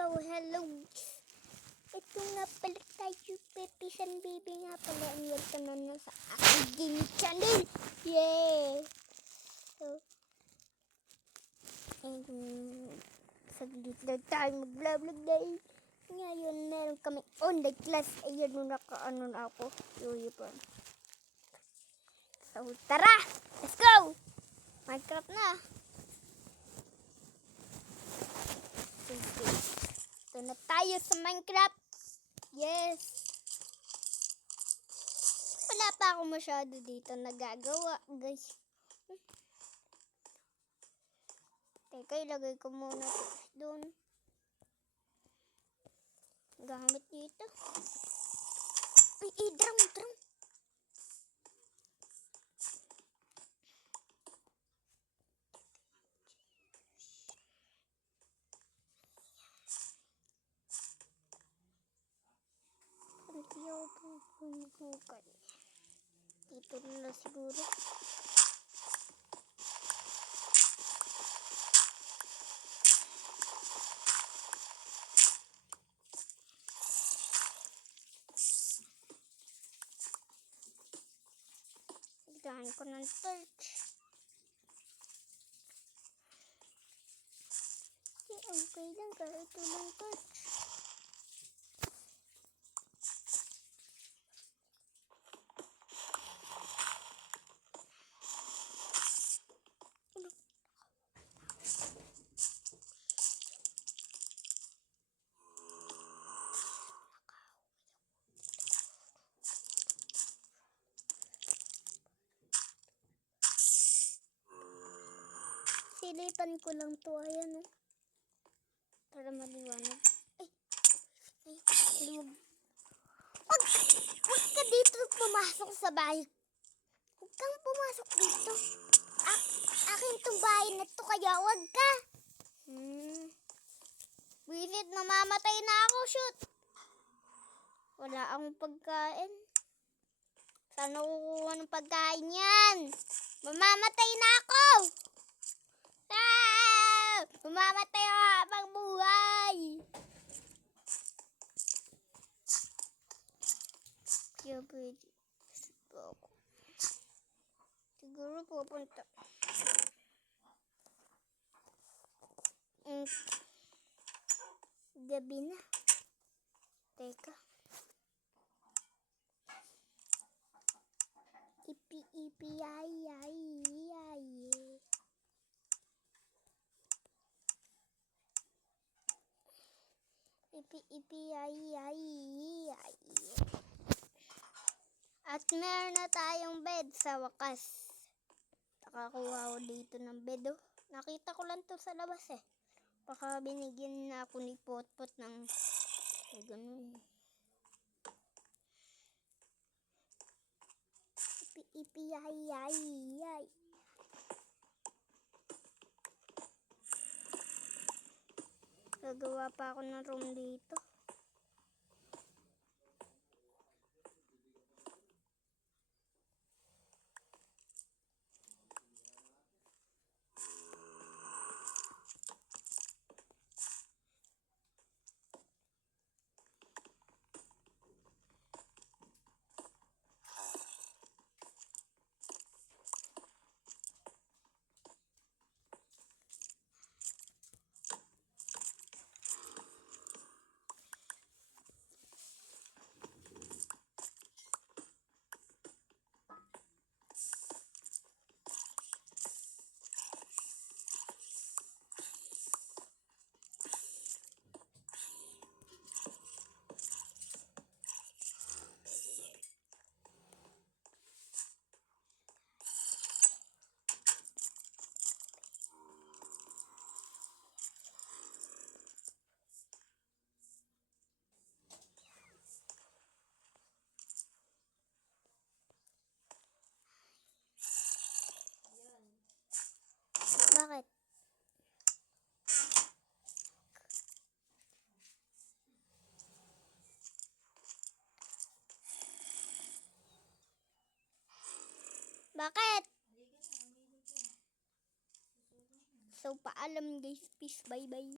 So, hello. Ito nga pala tayo, Pepisan Baby nga pala. And welcome na sa aking gaming channel. Yay! So, saglit lang tayo mag-vlog dahil ngayon meron kami online class. Ayan mo naka-ano na ako. Uniform. So, tara! Let's go! Minecraft na. Ito na tayo sa Minecraft. Yes. Wala pa ako masyado dito nagagawa, guys. Teka, ilagay ko muna doon. Gamit dito. Ay, drum. Dito na siguro. Gahan ko ng torch. Okay lang kahit ito ng torch. Silipan ko lang to, ayan para maliwanag. Ay, liwag. Huwag ka dito pumasok sa bahay. Huwag kang pumasok dito. Akin tong bahay na to, kaya huwag ka. Bisit, mamamatay na ako, shoot. Wala akong pagkain. Saan nakukuha ng pagkain yan? Mamamatay na ako. Mamamatay ako habang buhay. Kaya pwede ako. Siguro pupunta. Gabi na. Teka. Ipi, ay. Ipi, ay. At meron na tayong bed sa wakas. Nakakuha ko dito ng bed, oh. Nakita ko lang to sa labas, eh. Baka binigyan na ako ni Potpot ng ganun. Ipi, ay. Gagawa pa ako ng room dito. Bakit? Bakit? So, paalam guys. Peace. Bye-bye.